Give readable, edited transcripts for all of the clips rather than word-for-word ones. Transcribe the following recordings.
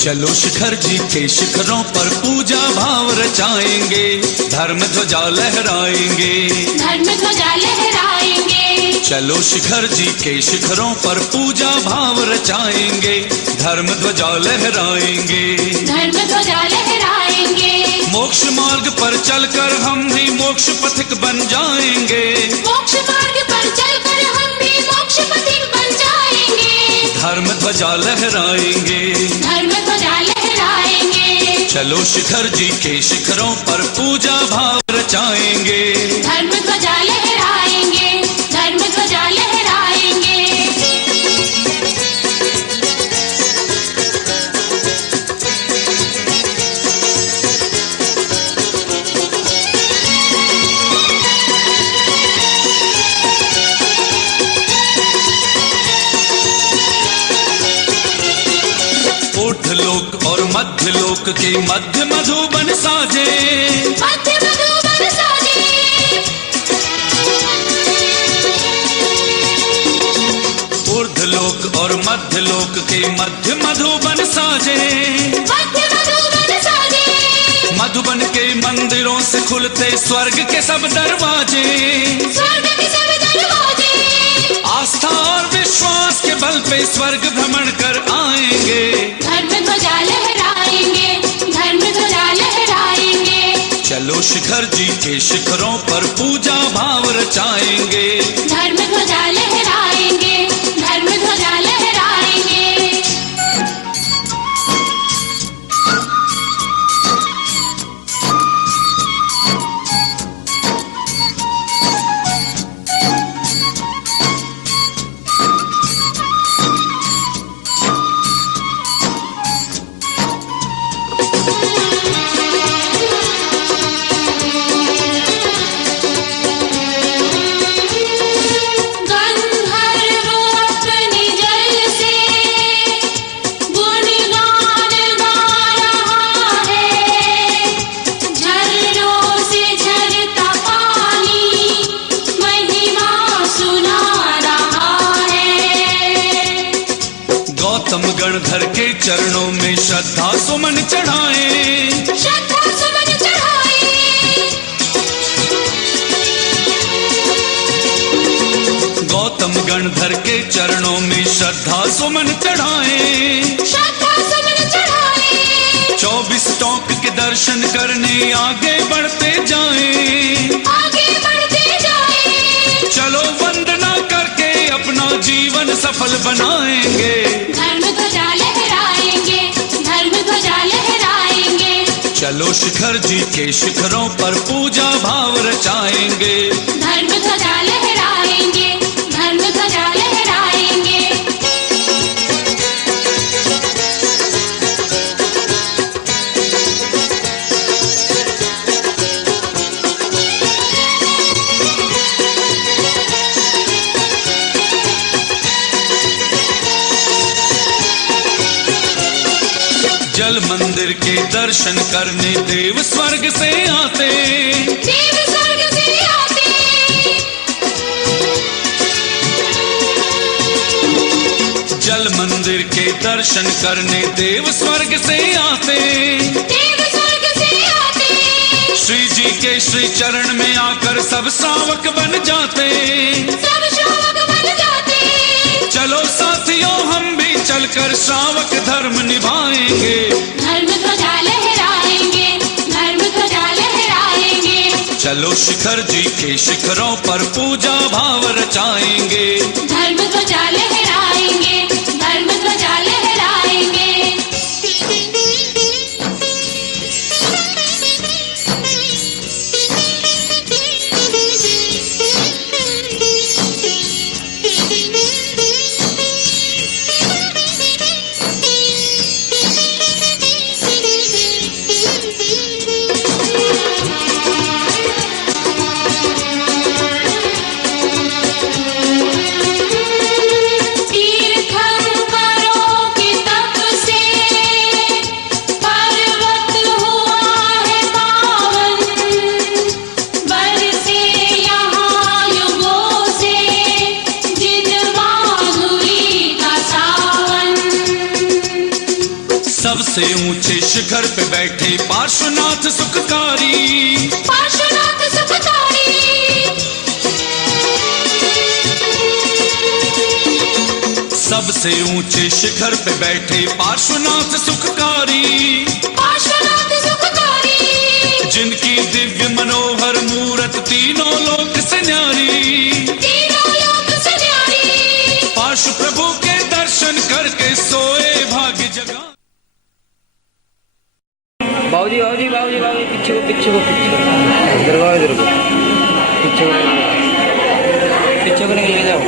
चलो शिखर जी के शिखरों पर पूजा भाव रचाएंगे, धर्म ध्वजा लहराएंगे, धर्म ध्वजा लहराएंगे। चलो शिखर जी के शिखरों पर पूजा भाव रचाएंगे, धर्म ध्वजा लहराएंगे, धर्म ध्वजा लहराएंगे। मोक्ष मार्ग पर चलकर हम भी मोक्ष पथिक बन जाएंगे, मोक्ष मार्ग पर चलकर हम भी मोक्ष पथिक बन जाएंगे, धर्म ध्वजा लहराएंगे, धर्म ध्वजा लहराएंगे। चलो शिखर जी के शिखरों पर पूजा भाव रचाएंगे, धर्म ध्वजा लहराएंगे, धर्म ध्वजा लहराएंगे। ऊर्ध्वलोक और मध्यलोक के मध्य मधुबन साजे, मध्य मधुबन साजे। ऊर्ध्वलोक और मध्यलोक के मध्य मधुबन साजे, मध्य मधुबन साजे। मधुबन के मंदिरों से खुलते स्वर्ग के सब दरवाजे, स्वर्ग के सब दरवाजे। आस्था और विश्वास के बल पे स्वर्ग भ्रमण कर आएंगे, धर्म ध्वजा लहराएंगे, धर्म ध्वजा लहराएंगे। चलो शिखर जी के शिखरों पर पूजा भाव रचाएंगे, धर्म ध्वजा लहराएंगे, धर्म ध्वजा लहराएंगे। गंधर्वों अपने जल से गुणगान गा रहा है, झरनों से झरता पानी महिमा सुना रहा है। गौतम गणधर के चरणों में श्रद्धा सुमन चढ़ाए, श्रद्धा सुमन चढ़ाए। गौतम गणधर के चरणों में श्रद्धा सुमन चढ़ाए, श्रद्धा सुमन चढ़ाए। 24 टोक के दर्शन करने आगे बढ़ते जाएं, आगे बढ़ते जाए। चलो वंदना करके अपना जीवन सफल बनाएंगे, धर्म ध्वजा लहराएंगे, धर्म ध्वजा लहराएंगे। चलो शिखर जी के शिखरों पर पूजा भाव रचाएंगे, धर्म ध्वजा लहराएंगे, धर्म ध्वजा लहराएंगे। जल मंदिर के दर्शन करने देव स्वर्ग से आते, देव स्वर्ग से आते। जल मंदिर के दर्शन करने देव स्वर्ग से आते, देव स्वर्ग से आते। श्री जी के श्री चरण में आकर सब श्रावक बन जाते, सब श्रावक बन जाते। चलो साथियों हम भी चलकर श्रावक धर्म निभाएंगे, धर्म ध्वजा लहराएंगे, धर्म ध्वजा लहराएंगे। चलो शिखर जी के शिखरों पर पूजा भाव रचाएंगे, धर्म ध्वजा लहराएंगे, धर्म ध्वजा लहराएंगे। सबसे ऊंचे शिखर पे बैठे पार्श्वनाथ सुखकारी, पार्श्वनाथ सुखकारी। सबसे ऊंचे शिखर पे बैठे पार्श्वनाथ सुखकारी, पार्श्वनाथ सुखकारी। जिनकी दिव्य मनोहर मूरत तीनों लोक से न्यारी, तीनों लोक से न्यारी। पार्श्व प्रभु के दर्शन करके सोए भाग्य जगा। बाबूजी बाबूजी बाबूजी बाबूजी पीछे को पीछे को पीछे को इधर को पीछे को ले जाओ।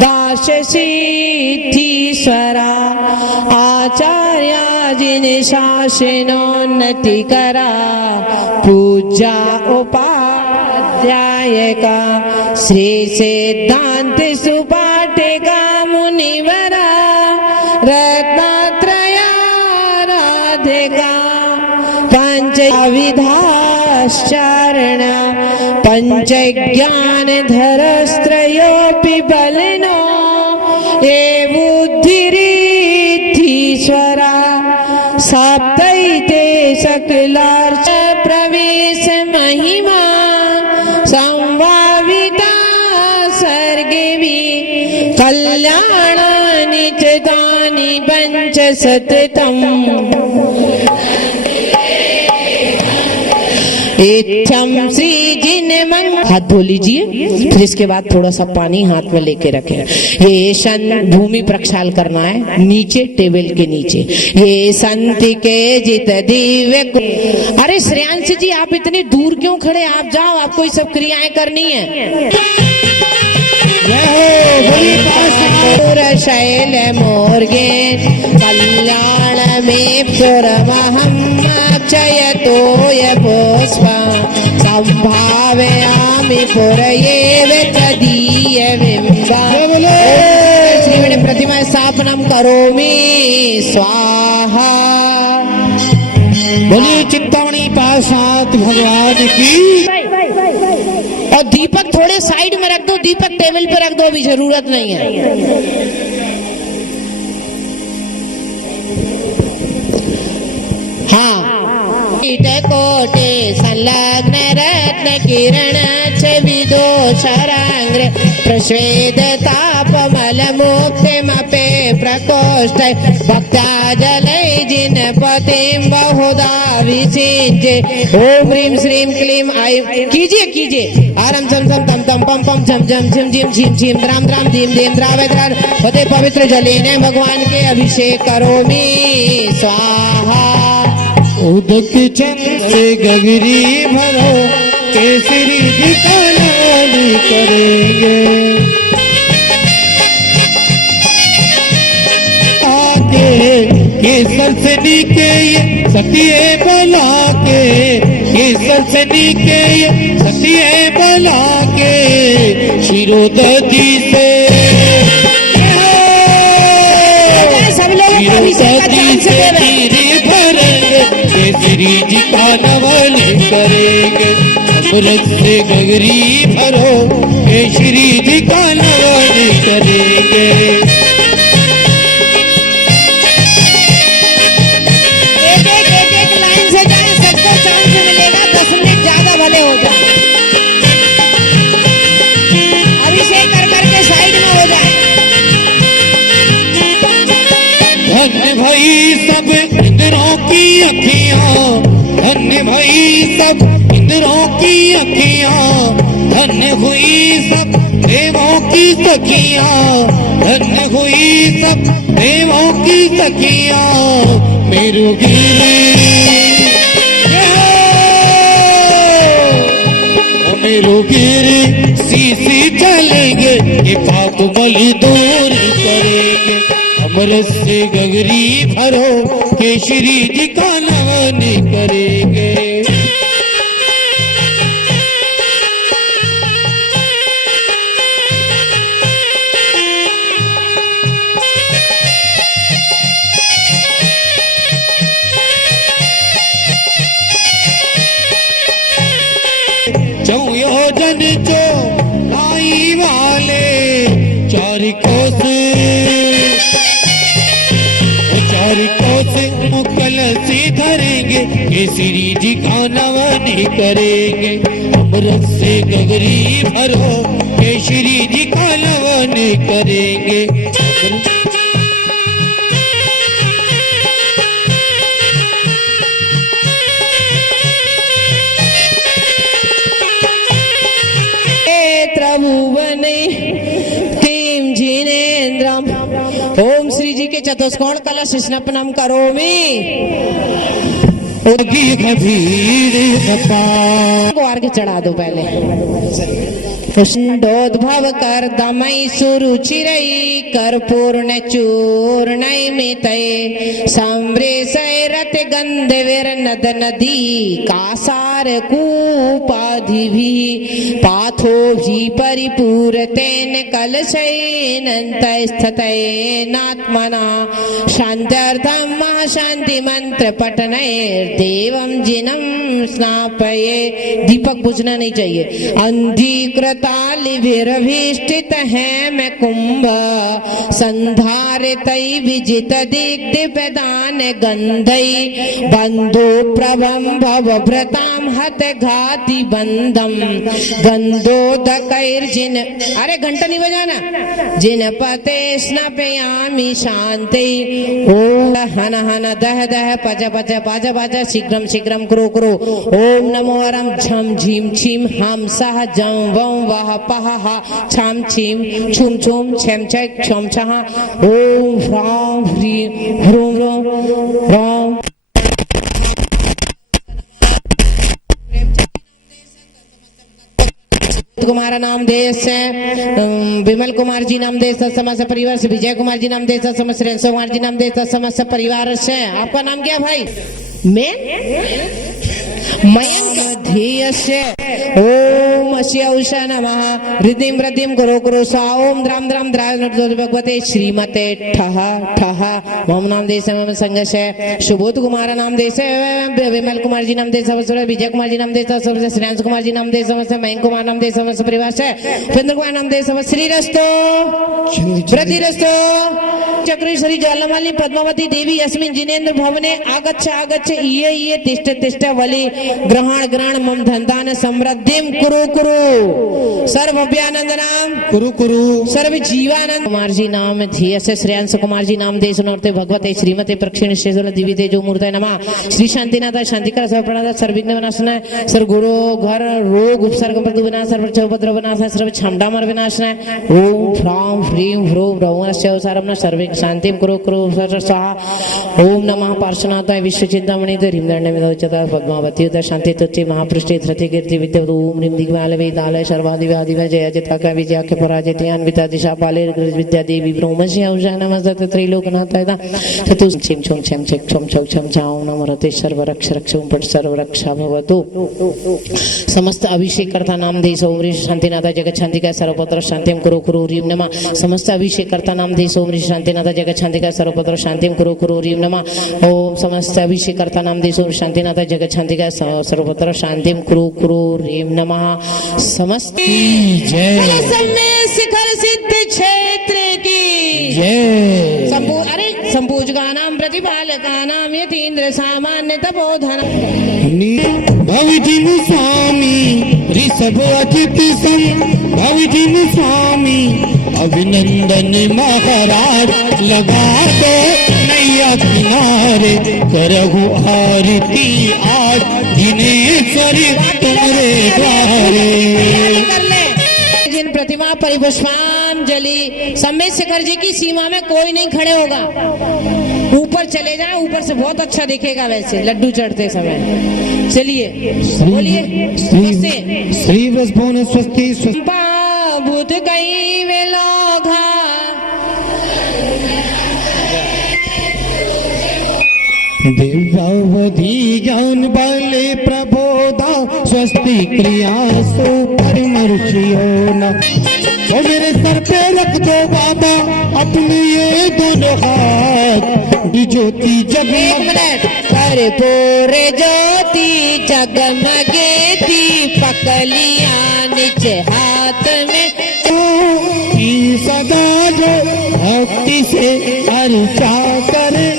दाश सिद्धीश्वरा आचार्याजिनि शासनोन्नति करा पूजा उपाध्यायका श्री सिद्धांत सुपाठिका मुनिवरा रत्नत्रयाराधिका पंचविधाश्चरण पंचज्ञानधरस्त्रयोऽपि बलिनो ये बुद्धिरिद्धीश्वरा सप्तैते सकलार्च प्रवेश महिमा संभाविता सर्गेऽपि कल्याणानि च तानि पञ्च सततम् इत्थम श्री जिन मंग, हाथ धो लीजिए, फिर इसके बाद थोड़ा सा पानी हाथ में लेके रखें। ये शन भूमि प्रक्षाल करना है, नीचे टेबल के नीचे। ये संत के जित दिव्य को, अरे श्रेयांश जी आप इतनी दूर क्यों खड़े, आप जाओ, आपको ये सब क्रियाएं करनी है। शैल मोर्गे कल्याण में पुरमहम अक्षयतोय पुष्प संभावयामि पुरयेव तदीय बिंबा। श्रीमणि प्रतिमा स्थापनम करोमि स्वाहा। बोलिए चिंतामणि पार्षद भगवान की। और दीपक थोड़े साइड में रख दो, दीपक टेबल पे रख दो, अभी जरूरत नहीं है। हाँ, कोटे संलग्न रत्न किरण छविदो शरांग्र प्रश्वेद तापमल मुक्तिमपे प्रकोष्ठ भक्त्या जलै जिन पतिं बहुधा विचिन्त्य। ओम ह्रीं श्रीं क्लीं ऐं, कीजिए कीजिए, आरम सम सम तम तम पम पम झम झम झिम झिम झिम झिम द्राम द्राम धीम धीम द्रावे द्राव होते पवित्र जलेने भगवान के अभिषेक करोमि स्वाहा। उदक चंद गगरी भरो केसरी दिखाने करेंगे। आगे केसर से नीके ये सतिये बला के, केसर से नीके ये सतिये बला के शिरोदती से सब लोग केसरी जी का नवन करेंगे। अमृत से गगरी भरो केसरी जी का नवन करेंगे। एक लाइन से जाए, सबको चांस मिलेगा, 10 मिनट ज्यादा भले हो जाए। अभिषेक कर करके साइड में हो जाए। धन्य भाई सब इंद्रों की अखियां, धन्य भाई सब इंद्रों की अखियां, धन्य हुई सब देवों की सखियां, धन्य हुई सब देवों की सखियां। मेरुगिरी मेरुगिरी सी चलेंगे, ये पाप बलि दूर करेंगे। अमृत से गगरी भरो केसरी जी का नवन करेंगे। चौयोजन जो आई वाले चार कोस मुकल से धरेंगे, केसरी जी का नवन करेंगे। अमृत से गगरी भरो केसरी जी का नवन करेंगे। त्रिभुवने टीम जिनेन्द्रम। ओम श्री जी के चतुष्कोण कलश स्नापनम करोमि। अर्घ्य चढ़ा दो पहले। पुष्पोद्भव कर दमई सुरुचिरई कर्पूर्ण चूर्णमितये संवृषय रत गंध विर नद नदी कासार कूपाधिभिः पाथो भी परिपूरतेन कलशेनन्त स्थितेनात्मना शान्त्यर्थं महाशान्ति मंत्र पठनैर्देवं जिनं स्नापये। दीपक बुझना नहीं चाहिए। अंधीकृतालिभिरभीष्टित है मैं कुंभ संधारितै विजित दिग्दिव्यदान गंधै बंधु प्रभं भवभ्रतां हत घाति बंधम गंधोदकैर्जिन। अरे घंटा नहीं बजाना। जिन पते स्नापयामि शान्ति। ओम हन हन दह दह पच पच पाच पाच शीघ्रम शीघ्रम कुरु कुरु ओम नमो वरम झम झीम छीम हम सह जम वम वह पह हा छम छीम छुम छुम छम छक छम छहा ओम ह्राम ह्रीम ह्रूम ह्रोम राम। कुमार नाम देश से विमल कुमार जी नाम देश समस्त परिवार से, विजय कुमार जी नाम देश समस्त, रेंसो कुमार जी नाम देश समस्त परिवार से। आपका नाम क्या भाई? मैं मयंक ध्येय से ओम अस्य उषा नमः रिद्धिम रद्धिम करो करो सा ओम द्राम द्राम द्राय भगवते श्रीमते ठह ठह मम नाम देश मम संग से सुबोध कुमार नाम देश विमल कुमार जी नाम देश विजय कुमार जी नाम देश श्रेयांश कुमार जी नाम देश मयंक कुमार नाम देश समस्त परिवार से, उपेंद्र कुमार नाम देश श्री रस्तो प्रति रस्तो चक्रेश्वरी ज्वालामाली पद्मावती देवी यस्मिन जिनेन्द्र भवने आगच्छ आगच्छ ये तिष्ठ तिष्ठ वली ग्रहण ग्रहण मम धन्दान समृद्धिम कुरु कुरु सर्व अभ्यानंद नाम कुरु कुरु सर्व जीवानंद। कुमार जी नाम ध्येय से श्रेयांश कुमार जी नाम देश नोरते भगवते श्रीमते प्रक्षिण शेषल दिव्य तेजो मूर्तये नमः। श्री शांतिनाथ शांतिकर सर्वप्रणाद सर्वविघ्न विनाशनाय सर्व गुरु घर रोग उपसर्ग प्रतिविनाश सर्व चौपद्र विनाशाय सर्व छमडामर विनाशनाय ओम ह्राम ह्रीम ह्रूम ब्रह्मस्य अवसारम सर्वे शांतिम कुरु कुरु स्वाहा ओम नमः पार्श्वनाथाय विश्वचिंतामणि ह्रीमदंड विदोचता पद्मावती शांति तुच्छि महापृष्ठे धृति कीर्ति विद्या ओम ह्रीम दिग्वाल वेदालय सर्वादि व्याधि जय जता का विजय के पराजय ध्यान दिशा पाले विद्या देवी ब्रह्मस्य औषा नमस्ते त्रैलोकनाथाय ततु छिम छम छम छम छम छम छम छाओ नमो रते सर्व रक्ष रक्ष पट सर्व रक्षा भवतु। समस्त अभिषेक कर्ता नाम देश ओम ह्रीम शांतिनाथ जगत शांतिका सर्वत्र शांतिम कुरु कुरु ह्रीम नमः। समस्त अभिषेक कर्ता नाम देश ओम ह्रीम शांतिनाथ जगत शांतिका सर्वत्र शांतिम कुरु कुरु ह्रीम नमः। ओम समस्त अभिषेक कर्ता नाम देश ओम शांतिनाथ जगत शांतिका सर्वत्र शांतिम कुरु कुरु ह्रीम नमः। समस्त जय शिखर सिद्ध क्षेत्र की जय संपूजकानां प्रतिपालकानां यतीन्द्र सामान्य तपोधन भविजिन स्वामी ऋषभ अतिथि सम भविजिन स्वामी अभिनंदन महाराज लगा दो नैया किनारे करहु आरती आज दिनेश्वरी तुम्हारे द्वारे। जिन प्रतिमा परिपुष्पांजलि सम्मेद शिखर जी की सीमा में कोई नहीं खड़े होगा, ऊपर चले जाए, ऊपर से बहुत अच्छा दिखेगा वैसे लड्डू चढ़ते समय। चलिए बोलिए श्री ब्रजभुवन स्वस्ति बुध गई वे लोघा देवावधि ज्ञान बल प्रबोधा स्वस्ति क्रिया सो परमर्षियो न। ओ मेरे सर पे रख दो बाबा अपने ये दोनों हाथ ज्योति जगमग कर पूरे ज्योति जगमगेती पकलियां निज हाथ में सदा जो भक्ति से अर्चा करे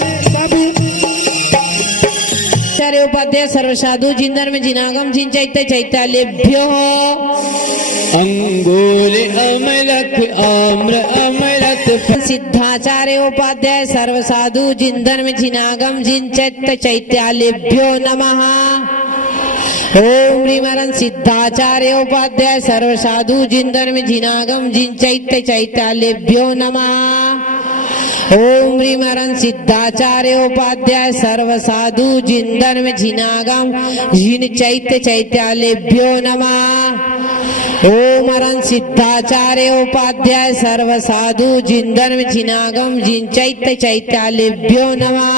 उपाध्याय सर्वसाधु जिंदर में जिनागम जिन चैत्य चैत्यालेभ्यो अंगूर अमलक आम्र अमलक सिद्धाचार्य उपाध्याय सर्वसाधु जिंदर में जिनागम जिन चैत्य चैत्यालेभ्यो नमः। ओम ह्रीमरन सिद्धाचार्य उपाध्याय सर्वसाधु जिंदर में जिनागम जिन चैत्य चैत्यालेभ्यो नमः। ओम ह्रीमरन सिद्धाचार्य उपाध्याय सर्वसाधु जिंदर में जिनागम जिन चैत्य चैत्यालेभ्यो नमः। ओम हरन सिद्धाचार्य उपाध्याय सर्वसाधु जिंदर में जिनागम जिन चैत्य चैत्यालेभ्यो नमः।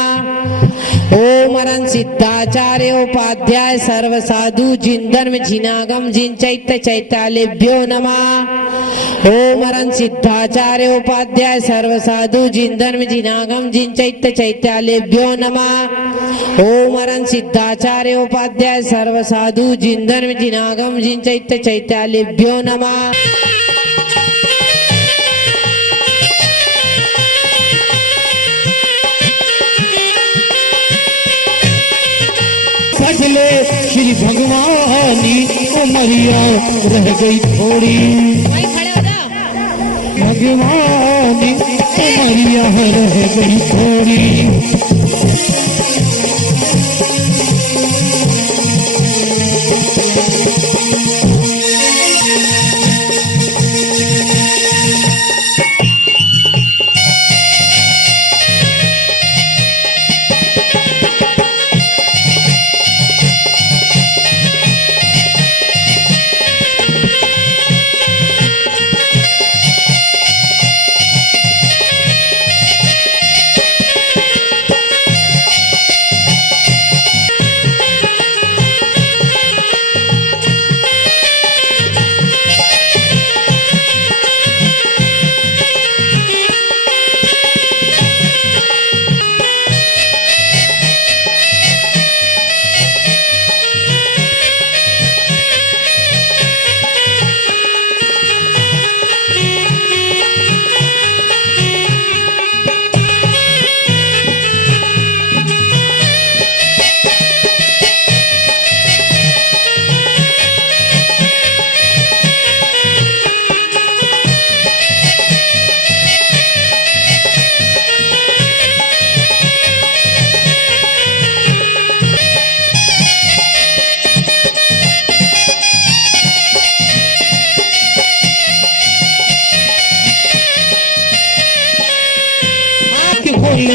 ओम हरन सिद्धाचार्य उपाध्याय सर्वसाधु जिंदर में जिनागम जिन चैत्य चैत्यालेभ्यो नमः। ओम हरन सिद्धाचार्य उपाध्याय सर्वसाधु जिंदर में जिनागम जिन चैत्य चैत्यालेभ्यो नमः। ओम हरन सिद्धाचार्य उपाध्याय सर्वसाधु जिंदर में जिनागम जिन चैत्य चैत्यालेभ्यो नमः। सजले श्री भगवानी उमरिया रह गई थोड़ी भगवानी उमरिया रह गई थोड़ी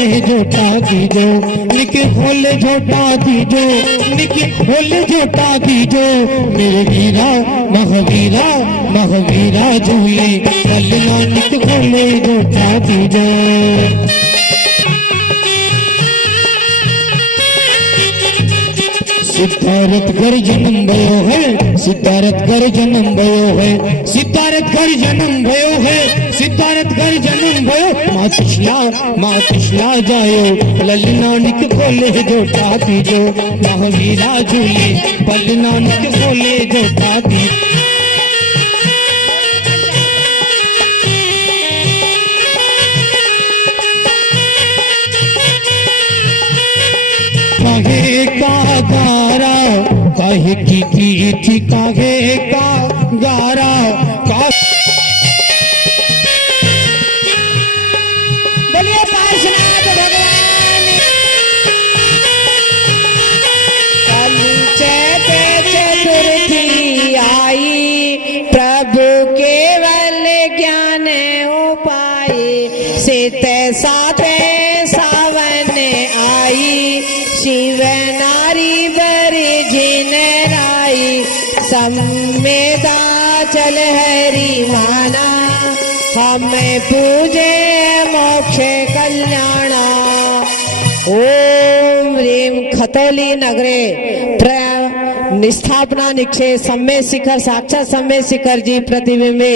खोले झोटा दीजो निके खोले झोटा दीजो निके खोले झोटा दीजो मेरे वीरा महावीरा महावीरा झूले ललना निके खोले झोटा दीजो सिद्धार्थ कर जन्म भयो है सिद्धार्थ कर जन्म भयो है सिद्धार्थ कर जन्म भयो है सिद्धार्थ कर जन्म भयो मातृष्णा जायो ललना निक खोले झोटा दीजो महावीरा झूले पलना निक खोले झोटा दीजो काहे का गारा काहे की थी काहे का गारा का बोलिए पार्श्वनाथ भगवान कल चतुर्थी आई प्रभु केवल ज्ञान उपाय सित साते सावन आई शिव नारी बर जिन राई सम्मेदा चल हरि माना हमें पूजे मोक्ष कल्याणा ओम ह्रीं खतौली नगरे स्थापना निक्षे सम्मे शिखर साक्षात सम्मे शिखर जी प्रतिबिंबे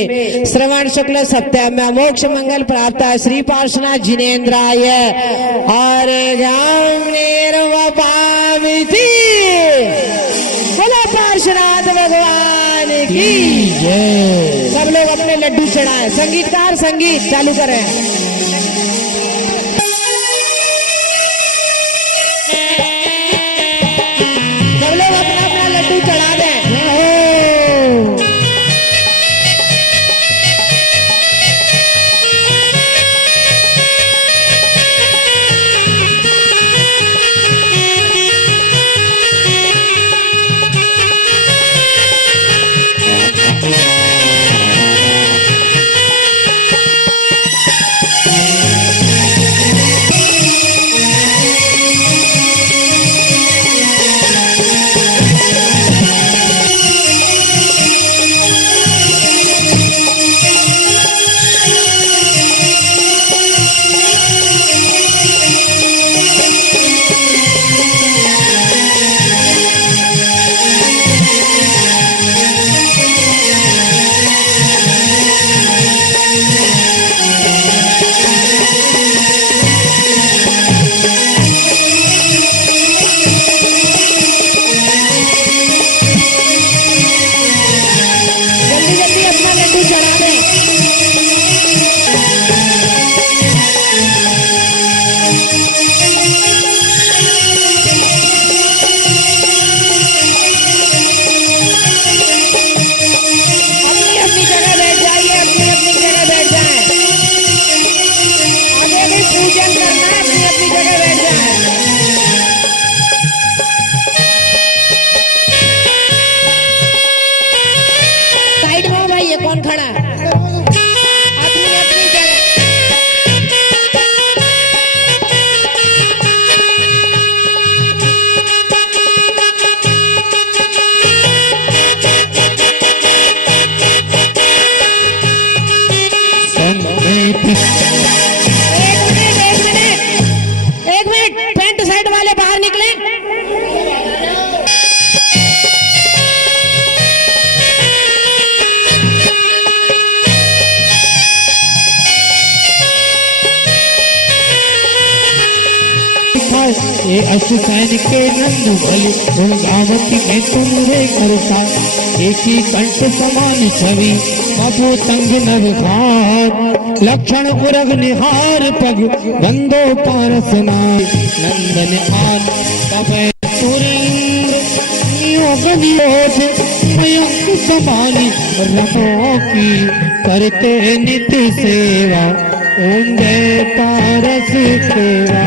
श्रवण शुक्ल सप्तम मोक्ष मंगल प्राप्त श्री पार्श्वनाथ जिनेन्द्राय और बोलो पार्श्वनाथ भगवान की जय सब लोग अपने लड्डू चढ़ाएं संगीतकार संगीत चालू करें चढ़ा दें एक मिनट पैंट शर्ट वाले बाहर निकले। ये अश्व सैनिक के नंदू भले गुण गावती में तुम रे करता एक ही कंठ समान छवि बाबू तंग नवघाट लक्षण उरग निहार पग गंदो पारसना नंदन आन कवय सुरेंद्र योग नियोज मयंक समानी रमो की करते नित्य सेवा ऊंडे पारस सेवा।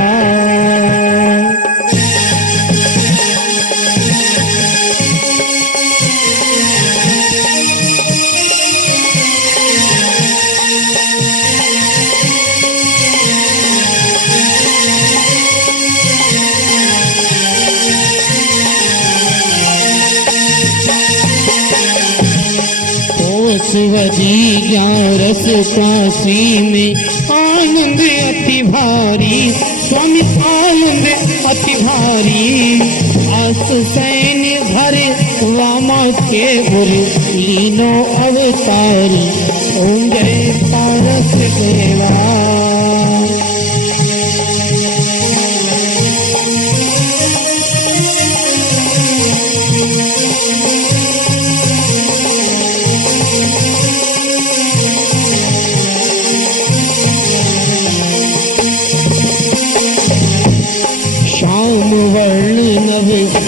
रसवदी ज्ञान रस काशी में आनंद अति भारी स्वामी आनंद अति भारी आस सैन्य भरे वामा के उर लीनो अवतारी ओम जय पारस देवा।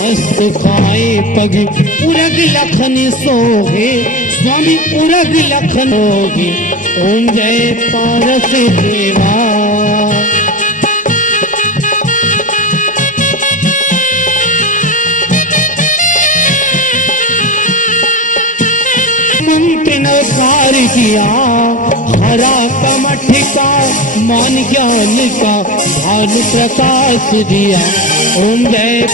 हस्त खाए पग उरग लखन सोहे स्वामी उरग लखन होगे ओम जय पारस देवा। मंत्र नकार किया हरा कमठ का मान ज्ञान का भानु प्रकाश दिया ओम जय।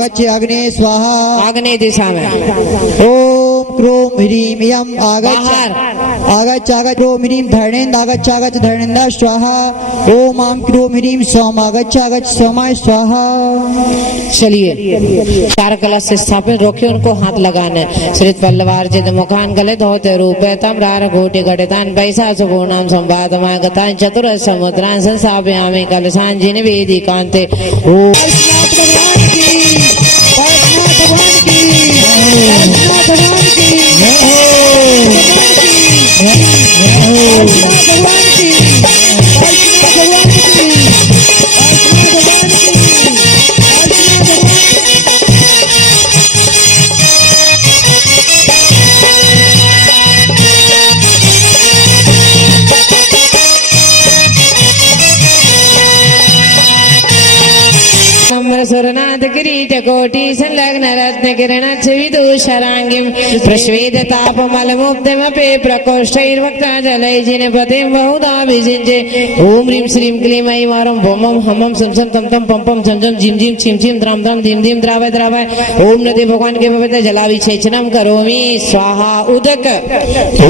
आगच्छ अग्ने स्वाहा। आग्नेय दिशा में। ओम क्रोम ह्रीम यम आगच्छ आगच्छ आगच्छ क्रोम ह्रीम धरणेन्द्र आगच्छ आगच्छ धरणेन्द्र स्वाहा। ओम आम क्रोम ह्रीम सोम आगच्छ आगच्छ सोमाय स्वाहा। चलिए चार कलश से स्थापित रोके उनको हाथ लगाने। श्री पल्लवार्जित मुखान गले धोते रूपे तम्रार घोटे घटितान पैसा सुपूर्णाम संवादमाय गतान चतुर समुद्रान संस्थापयामि कलशान जिन वेदी कांते। ओम सुरनाथ किरीट कोटि संलग्न रत्न किरण विदूषरांगिम प्रश्वेद तापमल मुक्तिमपि प्रकोष्ठैर्वक्ता जलै जिनपतिं बहुधा विजिञ्चे। ओम ह्रीं श्रीं क्लीं ऐं वारं भौमं हमं सं सं तं तं पं पं झं झं झिं झिं छिं छिं द्रां द्रां धीं धीं द्रावय द्रावय। ओम नदी भगवान के पवित्र जलाभिषेचनं करोमि स्वाहा। उदक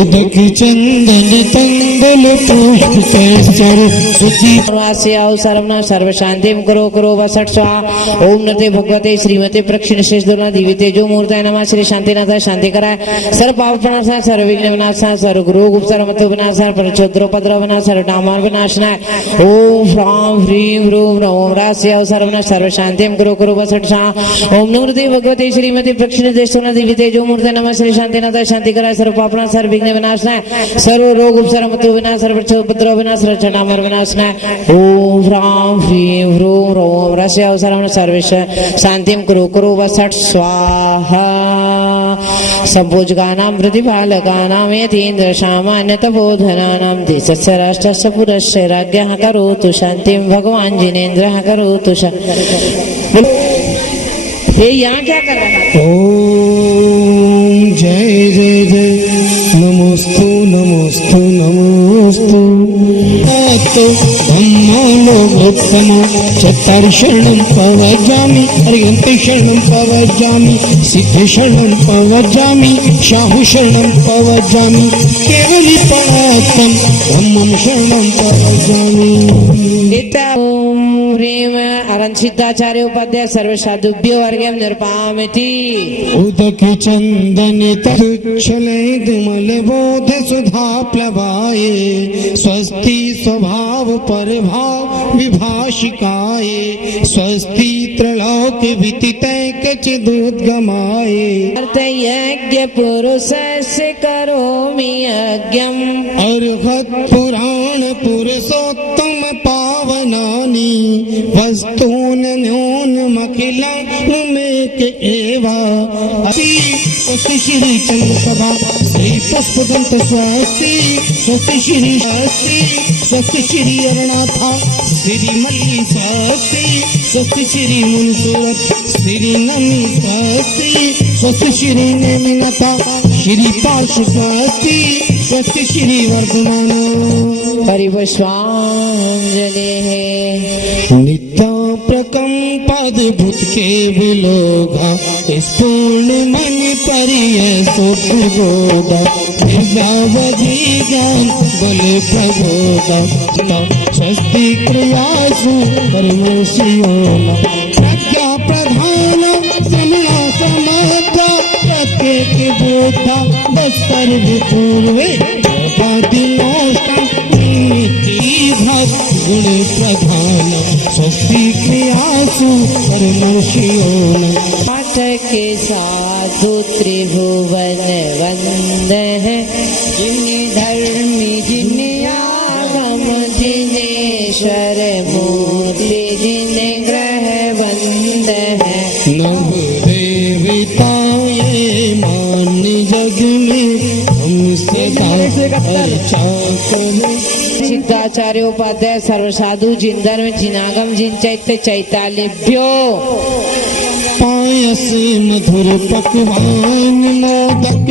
उदक चंदन तंदल पुष्प केसर सुधि वास्याउ सर्वना सर्व शांतिं करो करो वसट स्वाहा। ओम नते भगवते श्रीमते प्रक्षिण शेष दुर्ना दिव्यते जो मूर्ताय नमः। श्री शांतिनाथ शांति कराय सर्व पाप प्रणाशनाय सर्व विघ्न विनाशनाय सर्व रोग उपसर्ग मत विनाशनाय परचोद्रोपद्रव विनाश सर्व डामार विनाशनाय। ओम ह्रां ह्रीं ह्रूं ह्रौं रास्याउ सर्वना सर्व शांतिं करो करो वसट स्वाहा। ओम नते भगवते श्रीमते प्रक्षिण शेष दुर्ना दिव्यते जो मूर्ताय नमः। श्री शांतिनाथ शांति कराय सर्व पाप प्रणाशनाय सर्व विघ्न विनाशनाय सर्व रोग उपसर्ग मत विनाश सर्व परचोद्रोपद्रव विनाश सर्व डामार विनाशनाय। ओम ह्रां ह्रीं ह्रूं ह्रौं रास्याउ सर्वना सर्वेश शांतिं कुरु कुरु वसट स्वाहा। संपूजकानां प्रतिपालकानां यतीन्द्र सामान्य तपोधनानां देशस्य राष्ट्रस्य पुरस्य राज्ञः करोतु शांतिं भगवान जिनेन्द्रः करोतु ये यहाँ क्या कर रहा है? ओम जय जय जय नमोस्तु नमोस्तु नमोस्तु। तो ब्रह्मांडोत्तम चत्वारि शरणं प्रवज्जामि हरिहंते शरणं प्रवज्जामि सिद्धे शरणं प्रवज्जामि शाहु शरणं प्रवज्जामि केवली प्रणतं ब्रह्मं शरणं प्रवज्जामि। ओम ह्रीं अरं सिद्धाचार्य उपाध्याय सर्व साधुभ्यो वर्गं निर्पामिति। उदक चंदन तुच्छले विमल बोध सुधा प्लवाये स्वस्ति स्वभाव परभाव विभाषिकाये स्वस्ति त्रलोक विदितैक चिदुद्गमाये। यज्ञ पुरुषस्य करोमि यज्ञम् अर्हत् पुराण पुरुषोत्तम पावनानि वस्तून न्यूनमखिलमेक एवा। स्वस्ति श्री चंद्रप्रभा श्री पुष्पदंत स्वस्ति स्वस्ति श्री स्वस्ति श्री अरुणाथा श्री मल्ली स्वस्ति स्वस्ति श्री मुनसुरत श्री नमी स्वस्ति स्वस्ति श्री नेमिनता श्री पार्श स्वस्ति स्वस्ति श्री वर्धमान। परिवस्वांजलि नित्य प्रकंपाद्भुत के विलोगा स्पूर्ण मन परिय सुप्रबोधा विद्यावधि ज्ञान बल प्रबोधा स्वस्ति क्रियासु परमशियोना प्रज्ञा प्रधान समया समर्था प्रत्येक बोधा बस्तर पूर्वे गुण प्रधान स्वस्ति क्रियासु परमशियोन। पाठ के साधु त्रिभुवन वंद है जिन्हें धर्मी जिन्हें आगम जिनेश्वर मूर्ति जिन्हें ग्रह वंद है। नव देवता ये मान जग में हमसे सिद्धाचार्य उपाध्याय सर्व साधु जिंदर में जिनागम जिन चैत्य चैतालिभ्यो पायस मधुर पकवान मोदक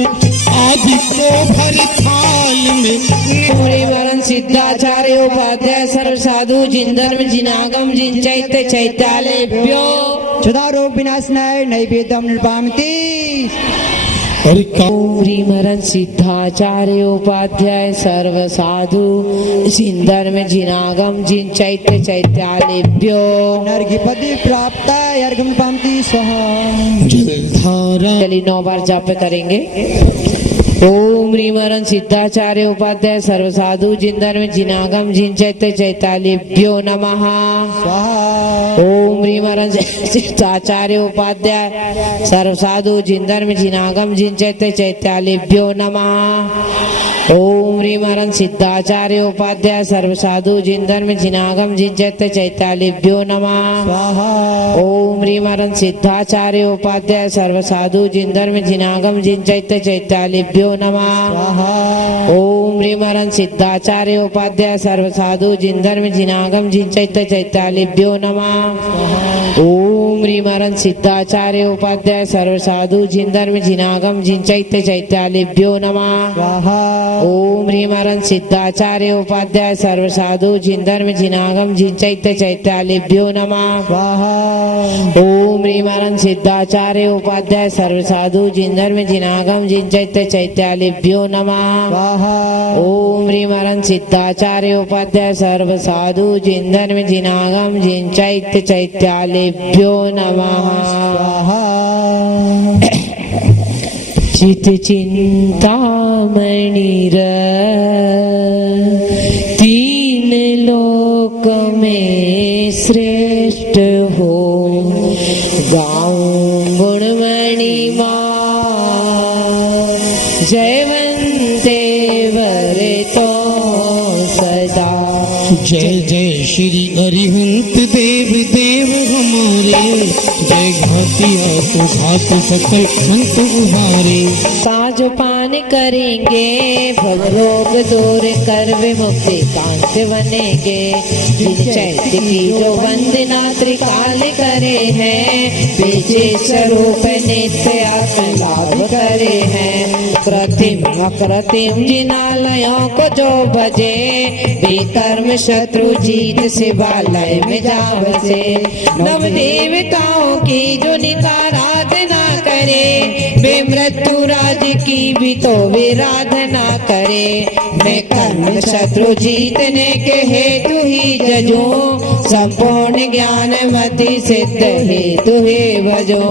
आदि को भर थाल में। वरण सिद्धाचार्य उपाध्याय सर्व साधु जिंदर में जिनागम जिन चैत्य चैतालिभ्यो क्षुधारोग विनाशनाय नैवेद्यम निर्पामति और का ह्रीमरन सिद्धाचार्य उपाध्याय सर्व साधु सिंधर्म जिनागम जिन चैत्य चैत्यालेभ्यो नर्घिपति प्राप्त अर्घ्यम निर्पामति स्वाहा। जलधारा चलिए 9 बार जाप करेंगे। ओम ह्रीमरन सिद्धाचार्य उपाध्याय सर्व साधु जिंधर्म जिनागम जिन चैत्य चैतालेभ्यो नमः स्वाहा। ओम ह्रीमरन सिद्धाचार्य उपाध्याय सर्व साधु जिंधर्म जिनागम जिन चैत्य चैत्यालेभ्यो नमः। ओम ह्रीमरन सिद्धाचार्य उपाध्याय सर्व साधु जिंधर्म जिनागम जिन चैत्य चैत्यालेभ्यो नमः स्वाहा। ओम ह्रीमरन सिद्धाचार्य उपाध्याय सर्व साधु जिंधर्म जिनागम जिन चैत्य चैत्यालेभ्यो नमः स्वाहा। ओम ह्रीमरन सिद्धाचार्य उपाध्याय सर्व साधु जिंधर्म जिनागम जिन चैत्य चैत्यालेभ्यो नमः। ओम ह्रीमरन सिद्धाचार्य उपाध्याय सर्व साधु जिंधर्म जिनागम जिन चैत्य चैत्यालेभ्यो नमः स्वाहा। ओम ह्रीमरन सिद्धाचार्य उपाध्याय सर्व साधु जिंधर्म जिनागम जिन चैत्य चैत्यालेभ्यो नमः स्वाहा। ओम ह्रीमरन सिद्धाचार्य उपाध्याय सर्व साधु जिंधर्म जिनागम जिन चैत्य चैत्यालेभ्यो नमः स्वाहा। ओम ह्रीमरन सिद्धाचार्य उपाध्याय सर्व साधु जिंधर्म जिनागम जिन चैत्य चैत्यालेभ्यो नमः स्वाहा। चित चिंतामणिर तीन लोक में श्रेष्ठ हो गाऊं गुणमणि मां जयवंते वरे तो सदा। जय जय श्री अरिहंत देव देव हमारे जय घातिया तो घात सकल संत उहारे। साज पान करेंगे भवरोग दूर कर विमुक्ति कांत बनेंगे जिन चैत्य की जो वंदना त्रिकाल करे हैं बीजे स्वरूप नित्य आत्म लाभ करे हैं। कृत्रिम अकृत्रिम जिनालयों को जो भजे बेकर्म शत्रु जीत से बालय में जा बसे। नव देवताओं की जो निताराधना करे वे मृत्यु राज की भी तो विराधना करे। मैं कर्म शत्रु जीतने के हेतु ही जजू संपूर्ण ज्ञान मति सिद्ध हेतु हे भजो।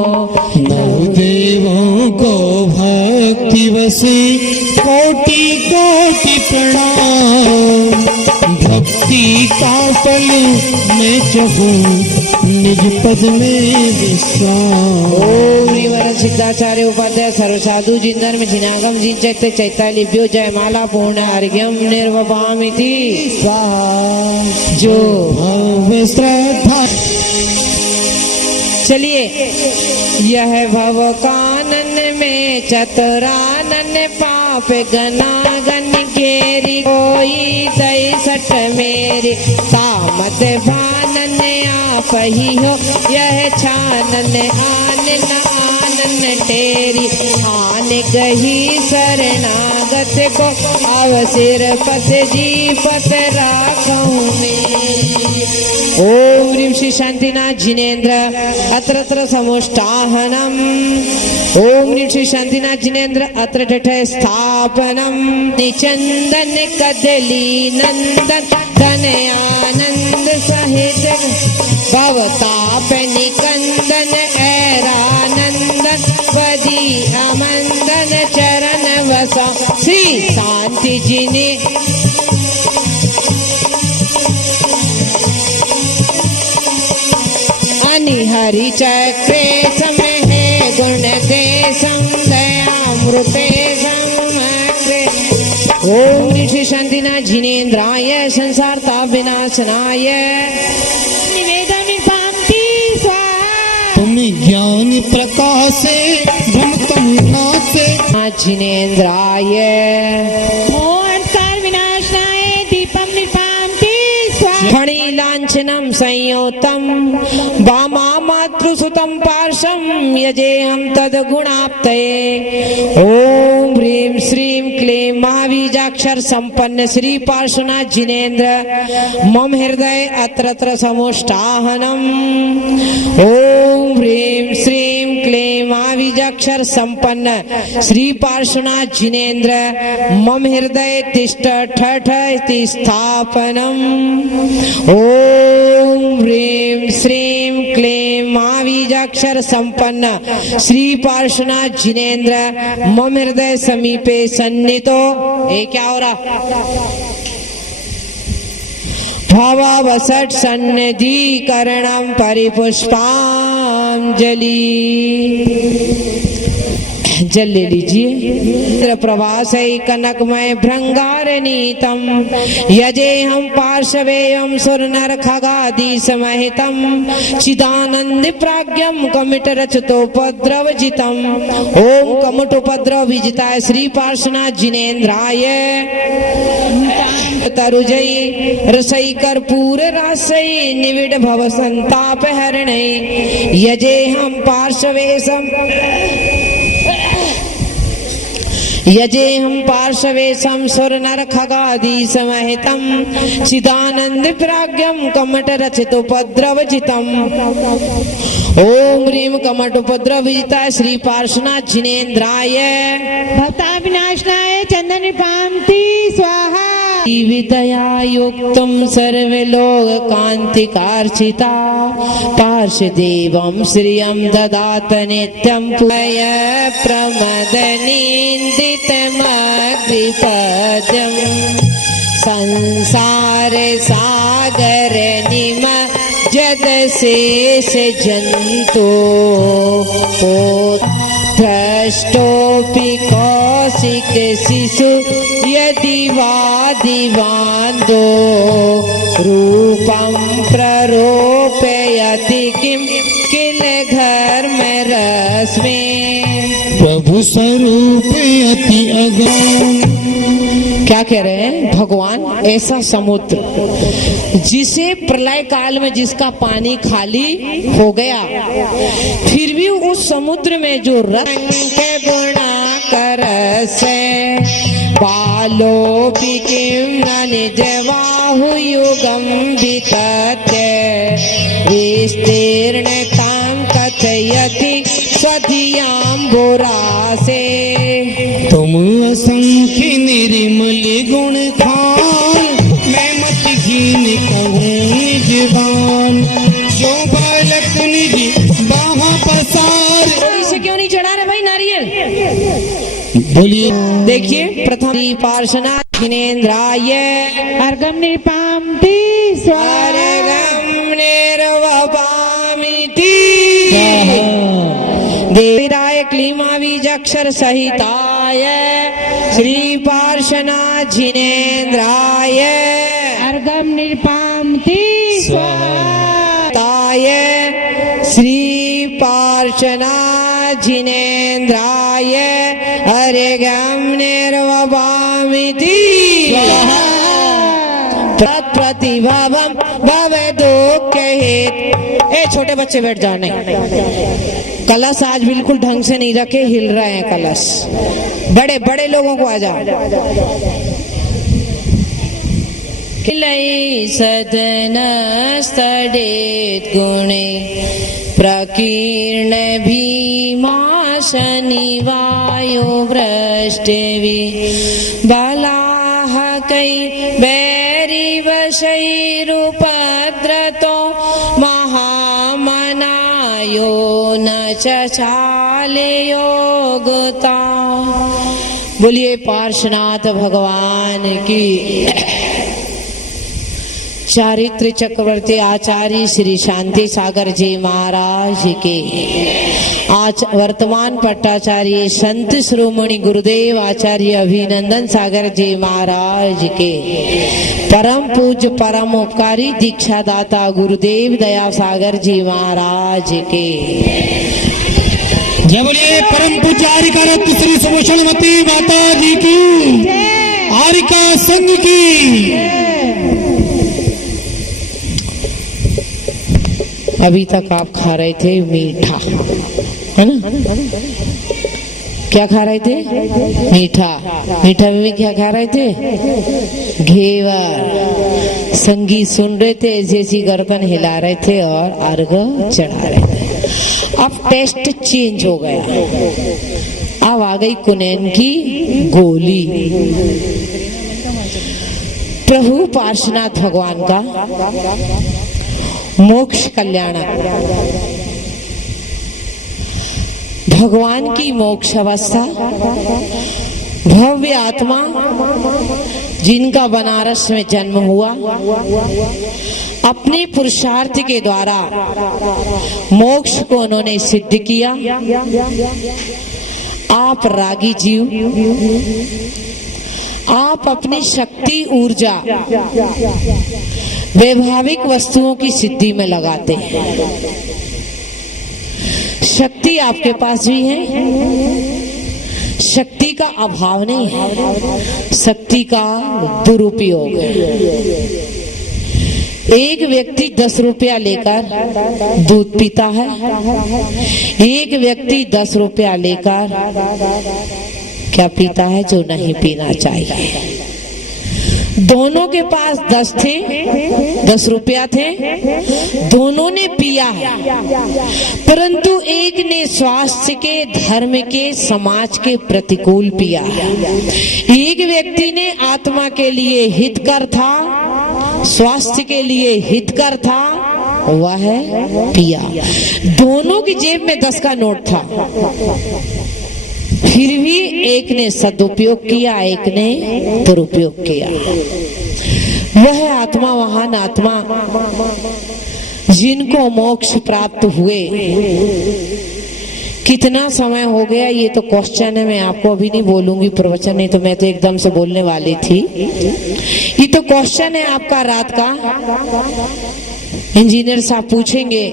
नव देवों को भक्ति वसे कोटि कोटि प्रणाम भक्ति का फल मैं चाहूं निज पद में विश्राम। ओम ह्रीमरन सिद्धाचार्य उपाध्याय सर्व साधु जिंधर्म जिनागम जिन चैत्य चैत्यालेभ्यो जयमाला पूर्ण अर्घ्यम निर्वपामिति स्वाहा। जो भव्य श्रद्धा। चलिए यह भव कानन में चतुरानन पाप गनागन घेरी कोई दई सट मेरी तामत भानन आप ही हो यह छानन आनन आनन तेरी आन गही शरणागत को अवसर पत जी पत राखूं मेरी। ओम ह्रीं श्री शांतिनाथ जिनेन्द्र अत्र समुष्टाहनम। ओम ह्रीं श्री शांतिनाथ जिनेन्द्र अत्र ठठ स्थापनम। निचंदन कदली नंदन धन आनंद सहित भवताप निकंदन ऐरानंदन बदी अमंदन चरण वसा श्री शांति जिने। हरि चक्रे समय है गुण दे समृते समग्रे। ओम ऋषि शांतिनाथ जिनेन्द्राय संसार ताप विनाशनाय निवेदन पांति स्वाहा। तुम ज्ञान प्रकाशे भ्रम तुम नाशे जिनेन्द्राय फणि लांछनम संयोतम वामा मातृसुतं पार्श्वं यजेहं तद्गुणाप्तये। ओम ह्रीं श्रीं क्लीं महाबीजाक्षर संपन्न श्री पार्श्वनाथ जिनेन्द्र मम हृदय अत्रत्र समुष्टाहनम्। ओम ह्रीं श्रीं क्लीं महाबीजाक्षर संपन्न श्री पार्श्वनाथ जिनेन्द्र मम हृदय तिष्ठ ठठ इति स्थापनम्। ओम ह्रीं श्रीं क्लीं महाबीजाक्षर संपन्न श्री पार्श्वनाथ जिनेन्द्र मम हृदय समीपे सन्नितो। ये क्या हो रहा? भवावसट सन्निधिकरणं परिपुष्पांजलि। जल ले लीजिए। प्रवास कनकमय भृंगारनीतम यजेहं पार्श्वेयं सुर नर खगादि समहितम चिदानंद प्राज्ञम कमिट रचतोपद्रवजितम। ओम कमुटोपद्रव विजिताय श्री पार्श्वनाथ जिनेन्द्राय तरुजयी रसई कर्पूर रासई निविड भव संताप हरणै यजेहं पार्श्वेशम यजेहं पार्श्वेशं सुर नर खगादि समहितं चिदानंद प्राज्ञम कमट रचितोपद्रवजितम्। ओम ह्रीं कमटोपद्रवजिताय श्री पार्श्वनाथ जिनेन्द्राय भक्ता विनाशनाय चंदन पामती स्वाहा। विदया युक्तं सर्वलोक कांतिकार्चिता पार्श्वदेवं श्रियं ददात नित्यं पुय प्रमदनिन्दितमग्रिपद्यं संसार सागर निमज्जदशेष जन्तु भ्रष्टोऽपि कौशिक शिशु यदि वादिवान्दो रूपं प्ररोपयति किं किल घर्मरश्मे। प्रभु स्वरूप अति अगम। क्या कह रहे हैं भगवान? ऐसा समुद्र जिसे प्रलय काल में जिसका पानी खाली हो गया, फिर भी उस समुद्र में जो रंग गुणा कर से बालो किम निज बाहु युगम वितते विस्तीर्णतां कथयति स्वधियांबुरासे। तुम असंख्य निर्मल गुण खान मैं मत हीन कहूँ निजवान जो बालक निज बाहा पसार। इसे क्यों नहीं चढ़ा रहे भाई नारियल? बोलिए। देखिए प्रथम पार्श्वनाथ जिनेन्द्राय अर्घम निपामती स्वाहा। अर्घम निर्वपामिति देवीराय क्लीमाबीजाक्षर सहिताय श्री पार्श्वनाथ जिनेन्द्राय अर्घम निपामती स्वाहा। ताय श्री पार्श्वनाथ जिनेन्द्राय अर्घम निर्वपामिति तत्प्रतिभावं भवदुःखहेत। ए छोटे बच्चे बैठ जाओ। नहीं, कलश आज बिल्कुल ढंग से नहीं रखे, हिल रहे हैं कलश। बड़े बड़े लोगों को आ जाओ। किलई सदन स्तडेत गुणे प्रकीर्ण भीमा शनिवायो वृष्टिवि बलाह कै बैरी वशैरुपद्रतो महामनायो न चालेयो गोता। बोलिए पार्श्वनाथ भगवान की। चारित्र चक्रवर्ती आचार्य श्री शांति सागर जी महाराज के आज वर्तमान पट्टाचार्य संत श्रोमणी गुरुदेव आचार्य अभिनंदन सागर जी महाराज के परम पूज्य परम उपकारी दीक्षा दाता गुरुदेव दया सागर जी महाराज के जय बोलिए परम पूज्य आर्यकारत श्री सुभूषणमती माता जी की, आर्यका संघ की। अभी तक आप खा रहे थे मीठा, है ना? क्या खा रहे थे? मीठा। मीठा में क्या खा रहे थे? घेवर। संगीत सुन रहे थे, जैसी गर्दन हिला रहे थे और अर्घ चढ़ा रहे थे। अब टेस्ट चेंज हो गया, अब आ गई कुनैन की गोली। प्रभु पार्श्वनाथ भगवान का मोक्ष कल्याणक, भगवान की मोक्ष अवस्था, भव्य आत्मा जिनका बनारस में जन्म हुआ, अपने पुरुषार्थ के द्वारा मोक्ष को उन्होंने सिद्ध किया। आप रागी जीव, आप अपनी शक्ति ऊर्जा वैभाविक वस्तुओं की सिद्धि में लगाते हैं। शक्ति आपके पास भी है, शक्ति का अभाव नहीं है, शक्ति का दुरुपयोग है। एक व्यक्ति 10 रुपया लेकर दूध पीता है, एक व्यक्ति 10 रुपया लेकर क्या पीता है? जो नहीं पीना चाहिए। दोनों के पास 10 रुपया थे, दोनों ने पिया है, परंतु एक ने स्वास्थ्य के, धर्म के, समाज के प्रतिकूल पिया है। एक व्यक्ति ने आत्मा के लिए हितकर था, स्वास्थ्य के लिए हितकर था, वह पिया। दोनों की जेब में 10 का नोट था, फिर भी एक ने सदुपयोग किया, एक ने दुरुपयोग किया। वह आत्मा, महान आत्मा जिनको मोक्ष प्राप्त हुए, कितना समय हो गया ये तो क्वेश्चन है, मैं आपको अभी नहीं बोलूंगी प्रवचन, नहीं तो मैं तो एकदम से बोलने वाली थी। ये तो क्वेश्चन है आपका रात का। इंजीनियर साहब पूछेंगे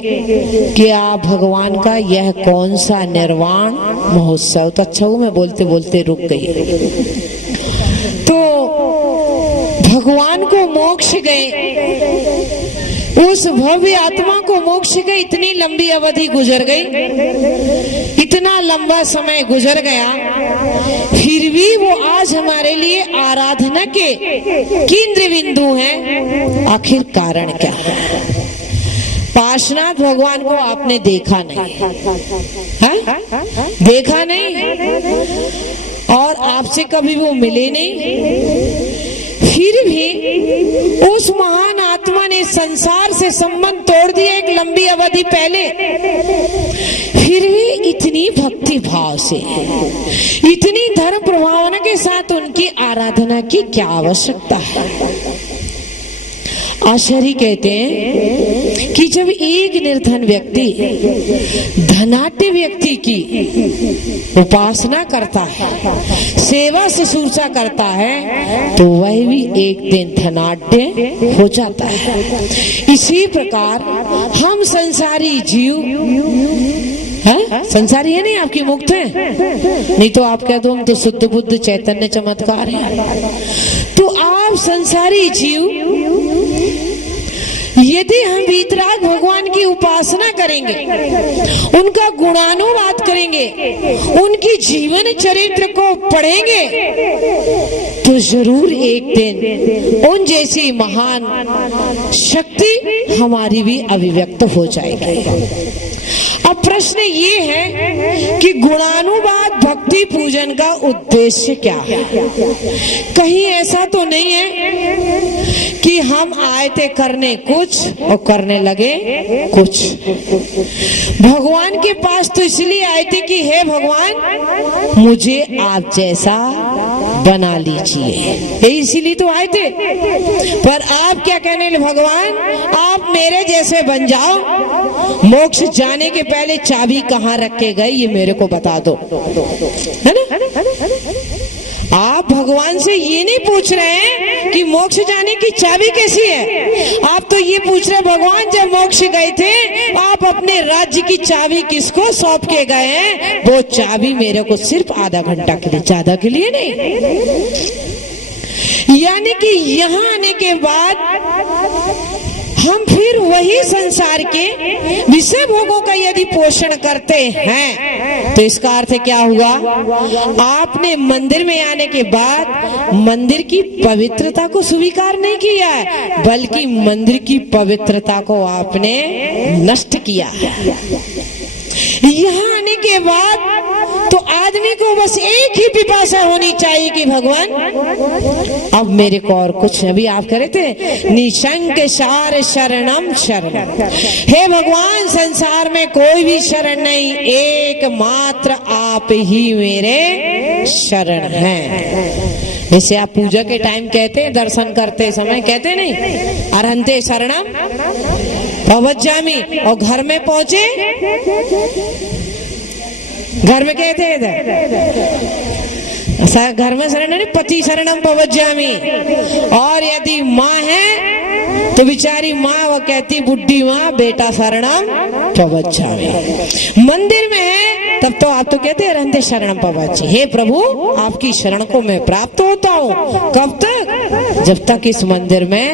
कि आप भगवान का यह कौन सा निर्वाण महोत्सव, तो अच्छा वो मैं बोलते बोलते रुक गई। तो भगवान को मोक्ष गए, उस भव्य आत्मा को मोक्ष गए, इतनी लंबी अवधि गुजर गई, इतना लंबा समय गुजर गया, फिर भी वो आज हमारे लिए आराधना के केंद्र बिंदु हैं। आखिर कारण क्या है? पार्श्वनाथ भगवान को आपने देखा नहीं, हा? देखा नहीं और आपसे कभी वो मिले नहीं, फिर भी उस महान आत्मा ने संसार से संबंध तोड़ दिया एक लंबी अवधि पहले, फिर भी इतनी भक्ति भाव से, इतनी धर्म प्रभावना के साथ उनकी आराधना की क्या आवश्यकता है? आचार्य कहते हैं कि जब एक निर्धन व्यक्ति धनाढ्य व्यक्ति की उपासना करता है, सेवा शुश्रूषा करता है, तो वह भी एक दिन धनाढ्य हो जाता है। इसी प्रकार हम संसारी जीव, है? संसारी है नहीं, आपकी मुक्त है, नहीं तो आप कह दो हम तो शुद्ध बुद्ध चैतन्य चमत्कार है। तो आप संसारी जीव, यदि हम वीतराग भगवान की उपासना करेंगे, उनका गुणानुवाद करेंगे, उनकी जीवन चरित्र को पढ़ेंगे, तो जरूर एक दिन उन जैसी महान शक्ति हमारी भी अभिव्यक्त हो जाएगी। अब प्रश्न ये है कि गुणानुवाद भक्ति पूजन का उद्देश्य क्या है? कहीं ऐसा तो नहीं है कि हम आए थे करने कुछ और करने लगे कुछ। भगवान के पास तो इसलिए आए थे कि हे भगवान, मुझे आप जैसा बना लीजिए, इसीलिए तो आए थे। पर आप क्या कहने लगे? भगवान आप मेरे जैसे बन जाओ, मोक्ष जाने के पहले चाबी कहाँ रख के गए ये मेरे को बता दो, है ना? आप भगवान से ये नहीं पूछ रहे हैं कि मोक्ष जाने की चाबी कैसी है, आप तो ये पूछ रहे हैं भगवान जब मोक्ष गए थे आप अपने राज्य की चाबी किसको सौंप के गए हैं? वो चाबी मेरे को सिर्फ आधा घंटा के लिए, ज्यादा के लिए नहीं। यानी कि यहाँ आने के बाद हम फिर वही संसार के विषय भोगों का यदि पोषण करते हैं तो इसका अर्थ क्या हुआ? आपने मंदिर में आने के बाद मंदिर की पवित्रता को स्वीकार नहीं किया है, बल्कि मंदिर की पवित्रता को आपने नष्ट किया है। यहाँ आने के बाद तो आदमी को बस एक ही पिपासा होनी चाहिए कि भगवान अब मेरे को और कुछ, अभी आप कह रहे थे निशंक सार शरणम शरण, हे भगवान संसार में कोई भी शरण नहीं, एकमात्र आप ही मेरे शरण हैं। जैसे आप पूजा के टाइम कहते हैं, दर्शन करते समय कहते नहीं अरहंते शरणम भवज्जामि, और घर में पहुंचे घर में कहते हैं घर में शरण नहीं पति शरणम भवज्जामि, और यदि माँ है तो बेचारी माँ वो कहती बुढ़ी माँ बेटा शरणम भवज्जामि। मंदिर में है तब तो आप तो कहते हैं रहते शरणम भवज्जामि, हे प्रभु आपकी शरण को मैं प्राप्त होता हूँ। कब तक? जब तक इस मंदिर में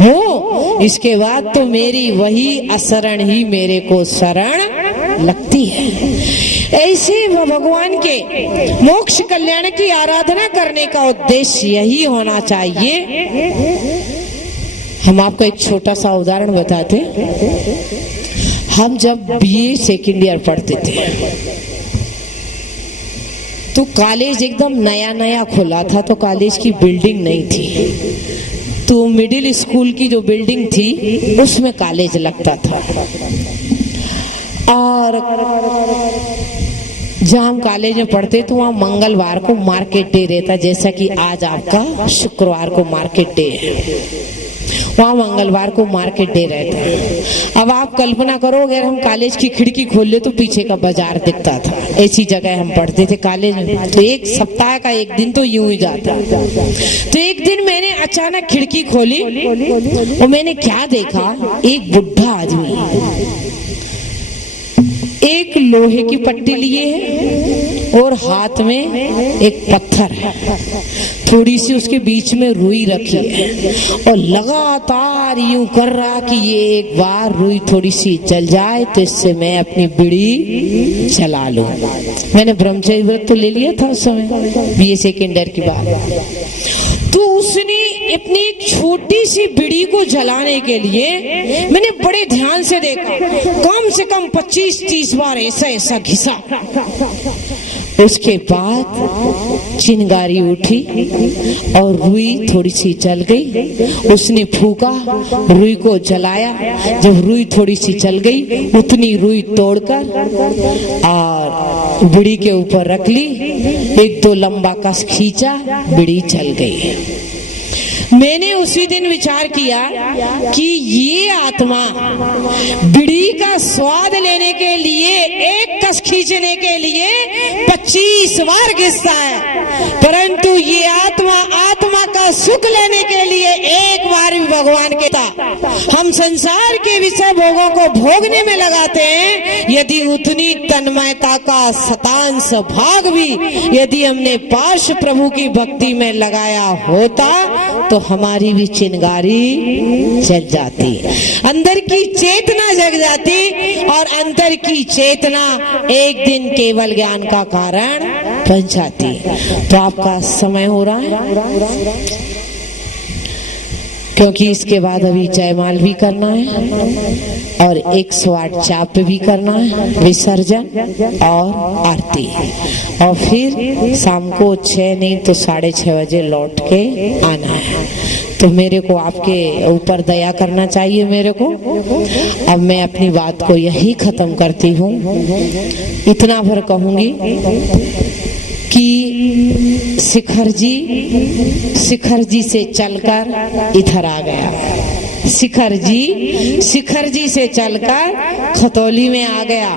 हूँ, इसके बाद तो मेरी वही असरण ही मेरे को शरण लगती है। ऐसे भगवान के मोक्ष कल्याण की आराधना करने का उद्देश्य यही होना चाहिए। हम आपको एक छोटा सा उदाहरण बताते। हम जब बीए सेकेंड ईयर पढ़ते थे तो कॉलेज एकदम नया नया खुला था, तो कॉलेज की बिल्डिंग नहीं थी, तो मिडिल स्कूल की जो बिल्डिंग थी उसमें कॉलेज लगता था। और जहाँ हम कॉलेज में पढ़ते तो वहाँ मंगलवार को मार्केट डे रहता, जैसा कि आज आपका शुक्रवार को मार्केट डे है, वहाँ मंगलवार को मार्केट डे रहता है। अब आप कल्पना करो अगर हम कॉलेज की खिड़की खोल ले तो पीछे का बाजार दिखता था। ऐसी जगह हम पढ़ते थे कॉलेज में, तो एक सप्ताह का एक दिन तो यूं ही जाता। तो एक दिन मैंने अचानक खिड़की खोली और मैंने क्या देखा, एक बुढ़ा आदमी एक लोहे की पट्टी लिए है और हाथ में एक पत्थर है, थोड़ी सी उसके बीच में रुई रखी है और लगातार यूं कर रहा कि ये एक बार रुई थोड़ी सी जल जाए तो इससे मैं अपनी बीड़ी जला लूं। मैंने ब्रह्मचर्य व्रत तो ले लिया था उस समय, बीए सेकेंड ईयर की बात। तो उसने अपनी एक छोटी सी बीड़ी को जलाने के लिए मैंने बड़े ध्यान से देखा, कम से कम 25-30 बार ऐसा ऐसा घिसा। उसके बाद चिंगारी उठी और रुई थोड़ी सी जल गई। उसने फूका, रुई को जलाया। जब रुई थोड़ी सी जल गई उतनी रुई तोड़कर और बीड़ी के ऊपर रख ली, एक दो लंबा कस खींचा, बीड़ी जल गई। मैंने उसी दिन विचार किया कि ये आत्मा बीड़ी का स्वाद लेने के लिए, एक कस खींचने के लिए 25 बार घिसता है, परंतु ये आत्मा का सुख लेने के लिए एक बार भी भगवान के हम संसार के विषय भोगों को भोगने में लगाते हैं। यदि उतनी तन्मयता का शतांश भाग भी यदि हमने पाश प्रभु की भक्ति में लगाया होता तो हमारी भी चिंगारी जग जाती, अंदर की चेतना जग जाती, और अंदर की चेतना एक दिन केवल ज्ञान का कारण बन जाती। तो आपका समय हो रहा है, क्योंकि इसके बाद अभी जयमाल भी करना है और 108 जाप भी करना है, विसर्जन और आरती, और फिर शाम को 6 नहीं तो 6:30 बजे लौट के आना है। तो मेरे को आपके ऊपर दया करना चाहिए मेरे को। अब मैं अपनी बात को यही खत्म करती हूँ। इतना भर कहूंगी कि शिखर जी से चलकर इधर आ गया। शिखर जी से चलकर खतौली में आ गया,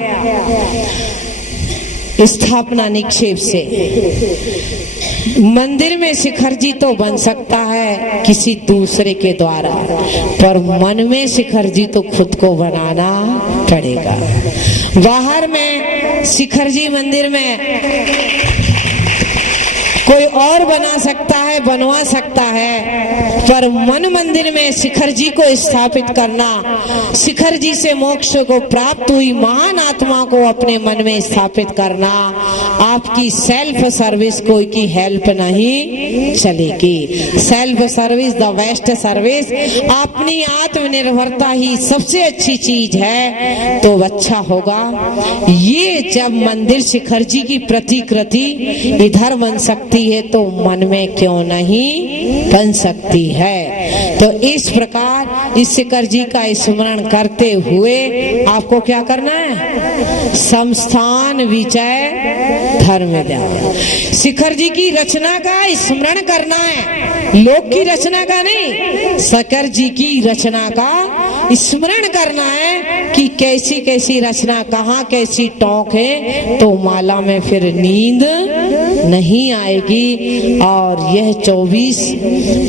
स्थापना निक्षेप से। मंदिर में शिखर जी तो बन सकता है किसी दूसरे के द्वारा, पर मन में शिखर जी तो खुद को बनाना पड़ेगा। बाहर में शिखर जी मंदिर में कोई और बना सकता है, बनवा सकता है, पर मन मंदिर में शिखर जी को स्थापित करना, शिखर जी से मोक्ष को प्राप्त हुई महान आत्मा को अपने मन में स्थापित करना, आपकी सेल्फ सर्विस कोई की हेल्प नहीं चलेगी। Self service the best service, अपनी आत्मनिर्भरता ही सबसे अच्छी चीज है तो अच्छा होगा। ये जब मंदिर शिखर जी की प्रतिकृति इधर बन सकती है तो मन में क्यों नहीं बन सकती है। तो इस प्रकार इस शिखर जी का स्मरण करते हुए आपको क्या करना है, संस्थान विजय धर्म ध्यान, शिखर जी की रचना का स्मरण करना है, लोक की रचना का नहीं, शिखर जी की रचना का स्मरण करना है कि कैसी कैसी रचना, कहाँ कैसी टोक है, तो माला में फिर नींद नहीं आएगी। और यह 24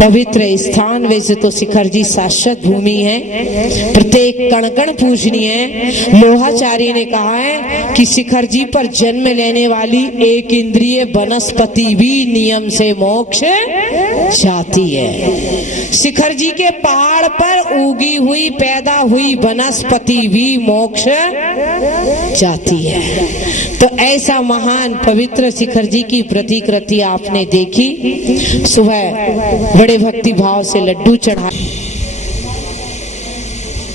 पवित्र स्थान, वैसे तो शिखर जी शाश्वत भूमि है, प्रत्येक कण कण पूजनीय है। लोहाचार्य ने कहा है कि शिखर जी पर जन्म लेने वाली एक इंद्रिय वनस्पति भी नियम से मोक्ष जाती है। शिखर जी के पहाड़ पर उगी हुई पैदा हुई वनस्पति भी मोक्ष जाती है। तो ऐसा महान पवित्र शिखर जी की प्रतिकृति आपने देखी। सुबह बड़े भक्ति भाव से लड्डू चढ़ा,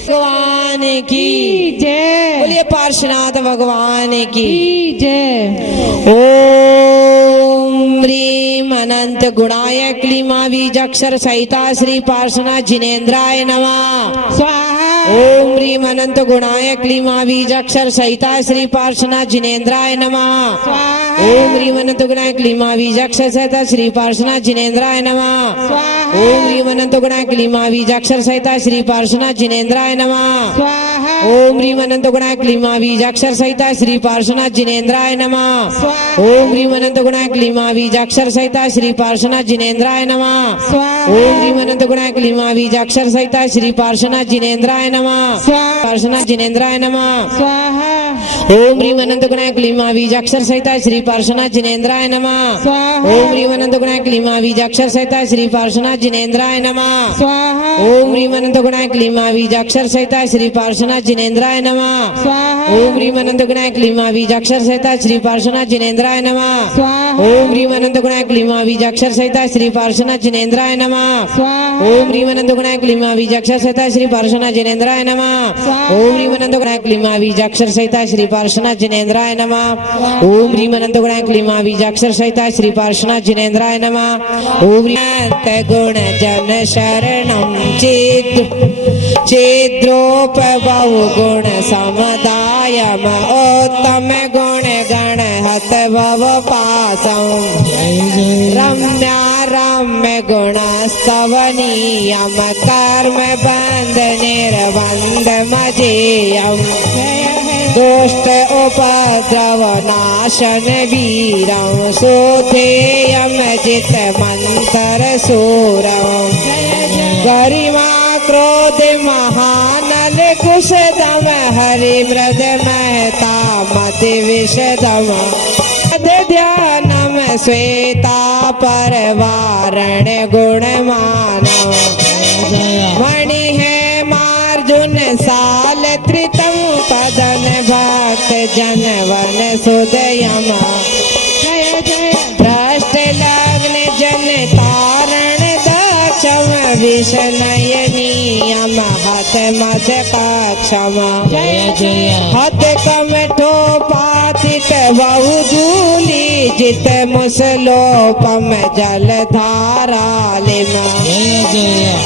भगवान की जय, बोलिए पार्श्वनाथ भगवान की जय। ओम ह्रीम अनंत गुणाय क्लीमा बीजाक्षर सहिता श्री पार्श्वनाथ जिनेन्द्राय नमः। स्वाहा। ओम ह्रीम अनंत गुणाय क्लीमा बीजाक्षर सहिता श्री पार्श्वनाथ जिनेन्द्राय नमः। स्वाहा। ओम ह्रीम अनंत गुणाय क्लीमा बीजाक्षर सहिता श्री पार्श्वनाथ जिनेन्द्राय नमः। स्वाहा। ओम ह्रीम अनंत गुणाय क्लीमा बीजाक्षर सहिता श्री पार्श्वनाथ जिनेन्द्राय नमः। स्वाहा। ओम ह्रीम अनंत गुणाय क्लीमा बीजाक्षर सहिता श्री पार्श्वनाथ जिनेन्द्राय नमः। स्वाहा। ओम ह्रीम अनंत गुणाय क्लीमा बीजाक्षर सहिता श्री पार्श्वनाथ जिनेन्द्राय नमः। स्वाहा। ओम ह्रीम अनंत गुणाय क्लीमा बीजाक्षर सहिता श्री पार्श्वनाथ जिनेन्द्राय नमः। स्वाहा। पार्श्वनाथ जिनेन्द्राय नमः। स्वाहा। ओम ह्रीम अनंत गुणाय क्लीमा बीजाक्षर सहिता श्री पार्श्वनाथ जिनेन्द्राय नमः। स्वाहा। ओम ह्रीम अनंत गुणाय क्लीमा बीजाक्षर सहिता श्री पार्श्वनाथ जिनेन्द्राय नमः। स्वाहा। ओम ह्रीम अनंत गुणाय क्लीमा बीजाक्षर सहिता श्री पार्श्वनाथ जिनेन्द्राय नमः। स्वाहा। ओम ह्रीम अनंत गुणाय क्लीमा बीजाक्षर सहिता श्री पार्श्वनाथ जिनेन्द्राय नमः। स्वाहा। ओम ह्रीम अनंत गुणाय क्लीमा बीजाक्षर सहिता श्री पार्श्वनाथ जिनेन्द्राय नमः। स्वाहा। ओम ह्रीम अनंत गुणाय क्लीमा बीजाक्षर सहिता श्री पार्श्वनाथ जिनेन्द्राय नमः। स्वाहा। ओम ह्रीम अनंत गुणाय क्लीमा बीजाक्षर सहिता श्री पार्श्वनाथ जिनेन्द्राय नमः। ओम ह्रीम अनंत गुणाय क्लीमा बीजाक्षर सहिता श्री पार्श्वनाथ जिनेन्द्राय नमः। ओम अनंत गुण जन शरणं चेद्रोप बहु गुण समुदायम उत्तम गुण गण हत भव पासं रम्या रम्य गुण स्तवनीयम कर्म बंध निर्बंध मजेयम दुष्ट उपद्रव नाशन वीरं सुधेयम जित मंत्र सूरं गरिमा क्रोध महानल कुशदम हरि मृद महता मति विशदम ध्यानम श्वेता परवारण गुण मानव मणि है मार्जुन साल त्रितम पदन भक्त जनवन सुदयम भ्रष्ट लग्न जन तारण दक्षम विषनयनीयम हत मत पक्षम हत कमठो पाथित बहुधूली जित मुसलोपम जल धारालिम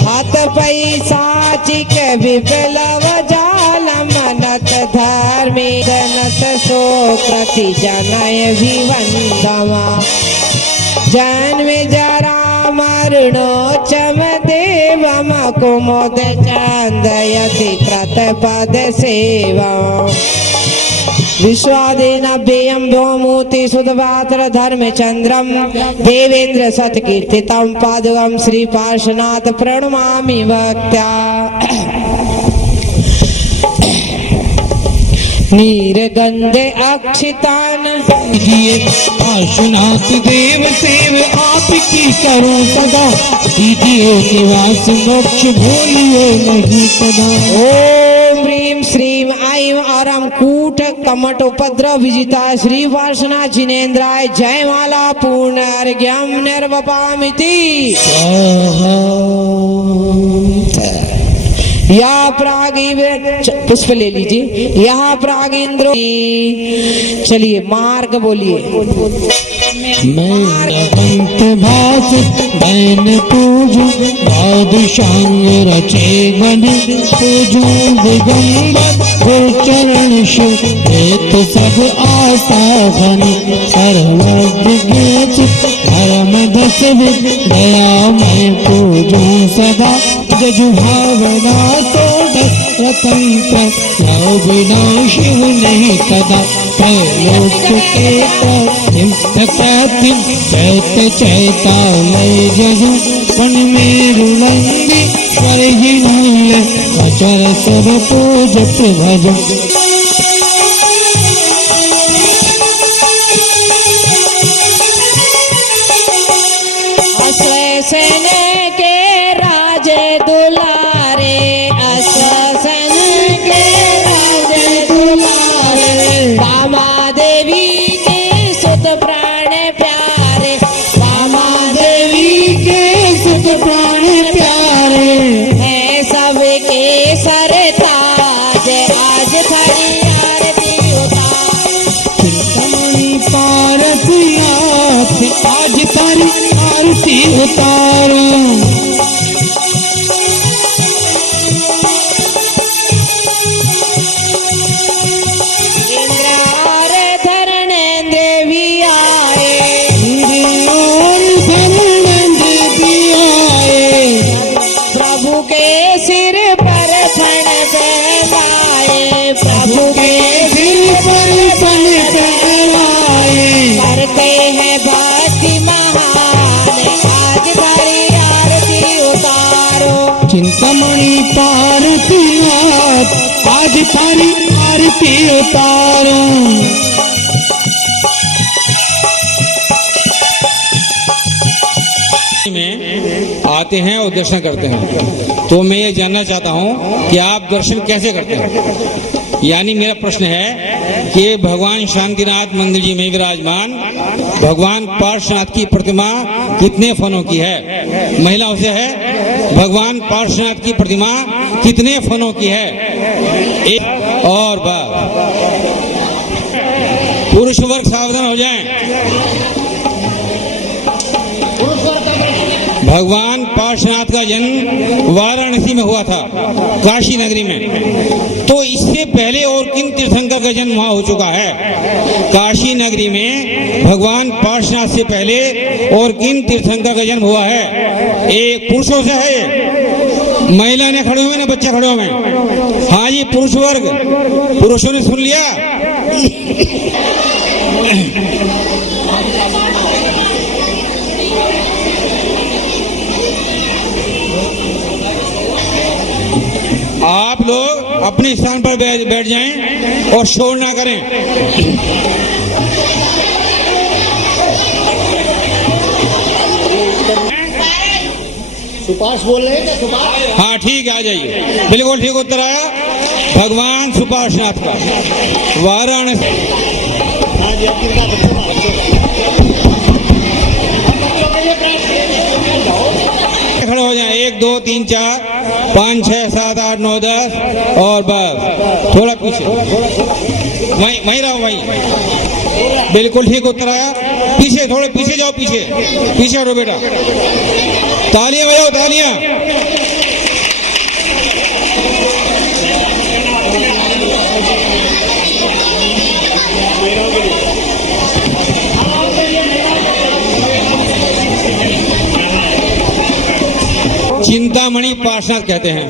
हत पैसाचिक विप्लव जालम नत धर्मी जनत सो प्रति जनय विवंदमा जन्म जरा मरणोचम देवम कुमुद चंदयति कृतपद सेवा विश्वादेनभ्ययं व्योमूर्ति सुधवात्र धर्मचंद्रम देवेंद्र सत्कीर्तितं पादुकं श्री पार्श्वनाथ प्रणमामि भक्त्या। नीरगंधे अक्षितान कीजिए काशनाथ देव सेव आपकी करूं सदा, दीजिए निवास मोक्ष भूलिए नहीं सदा। ओम ह्रीं श्रीं ऐं आराम कूट कमट उपद्रव विजिता श्री वासना जिनेन्द्राय जयमाला पूर्ण अर्घ्यम निर्वपामिति। या प्रागी पुष्प ले लीजिए। यहाँ प्राग इंद्रो, चलिए मार्ग बोलिए। मैं अनंत भास मैंने पूजू बादशांग रचे गण, पूजू दिगंबर गुरुचरण शिव एक सब आशा घन, सर्वज्ञ धर्म दस दया मैं पूजू सदा, जजु भावना रतन पर बिना शिव नहीं सदा, त्रैलोक के सत्यम चैत चैतालय जजु पन मेरु नंदी स्वरजिनूल अचर सब पूजत भज। अश्वसन के राजे दुलारे, अश्वसन के राजे दुलारे, बामा देवी के सुत प्राण प्यारे, बामा देवी के सुत प्राण प्यारे, है सबके सर ताज आज खड़ी आरती उतार। चिंतामणि पारती आज तारी आरती उतारो। इंद्र और धरणेन्द्र भी आए, और धर्मेंद्र भी आए, प्रभु के सिर पर फण फहराए, प्रभु के सिर पर फण फहराए, करते हैं भक्ति महान आज भरी आरती उतारो। चिंतामणि पारती आज तारी आरती उतारो। में आते हैं और दर्शन करते हैं, तो मैं ये जानना चाहता हूँ कि आप दर्शन कैसे करते हैं। यानी मेरा प्रश्न है कि भगवान शांतिनाथ मंदिर जी में विराजमान भगवान पार्श्वनाथ की प्रतिमा कितने फनों की है? महिलाओं से है, भगवान पार्श्वनाथ की प्रतिमा कितने फनों की है? एक और बात, पुरुष वर्ग सावधान हो जाएं। भगवान पार्श्वनाथ का जन्म वाराणसी में हुआ था, काशी नगरी में। तो इससे पहले और किन तीर्थंकर का जन्म वहां हो चुका है? काशी नगरी में भगवान पार्श्वनाथ से पहले और किन तीर्थंकर का जन्म हुआ है? एक पुरुषों से है, महिला ने खड़े हुए ना बच्चे खड़े हुए। हाँ जी, पुरुष वर्ग, पुरुषों ने सुन लिया। आप लोग अपने स्थान पर बैठ जाएं और शोर ना करें। सुपाश बोल रहे हैं? सुपाश, हाँ ठीक है, आ जाइए। बिल्कुल ठीक उत्तर आया, भगवान सुपार्श्वनाथ का वाराणसी। हाँ जी, अब किनका खड़े हो जाए, 1 2 3 4 5 6 7 8 9 10 और बस थोड़ा पीछे, वहीं रहो, वहीं। बिल्कुल ठीक उत्तर आया। पीछे, थोड़े पीछे जाओ, पीछे हटो बेटा। तालियां बजाओ, तालियां। चिंतामणि पार्श्वनाथ कहते हैं।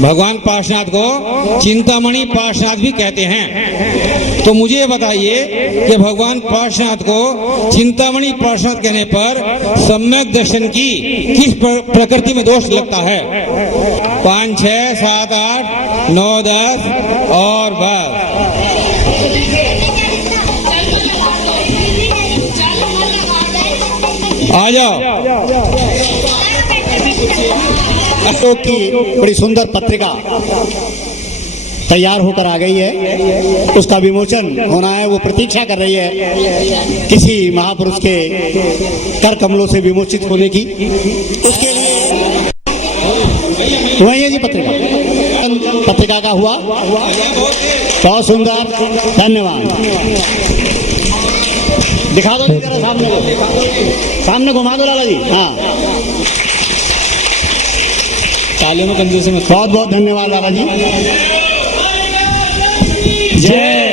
भगवान पार्श्वनाथ को चिंतामणि पार्श्वनाथ भी कहते हैं। तो मुझे ये बताइए कि भगवान पार्श्वनाथ को चिंतामणि पार्श्वनाथ कहने पर सम्यक दर्शन की किस प्रकृति में दोष लगता है? 5, 6, 7, 8, 9, 10 और बस। आ जाओ। अशोक की बड़ी सुंदर पत्रिका तैयार होकर आ गई है, उसका विमोचन होना है। वो प्रतीक्षा कर रही है किसी महापुरुष के कर कमलों से विमोचित होने की। उसके लिए वही है जी पत्रिका का हुआ बहुत सुंदर, धन्यवाद। दिखा दो जरा सामने को, सामने घुमा दो लाला जी। हाँ, तालियों में कंजूसी मत। बहुत बहुत धन्यवाद लाला जी। जय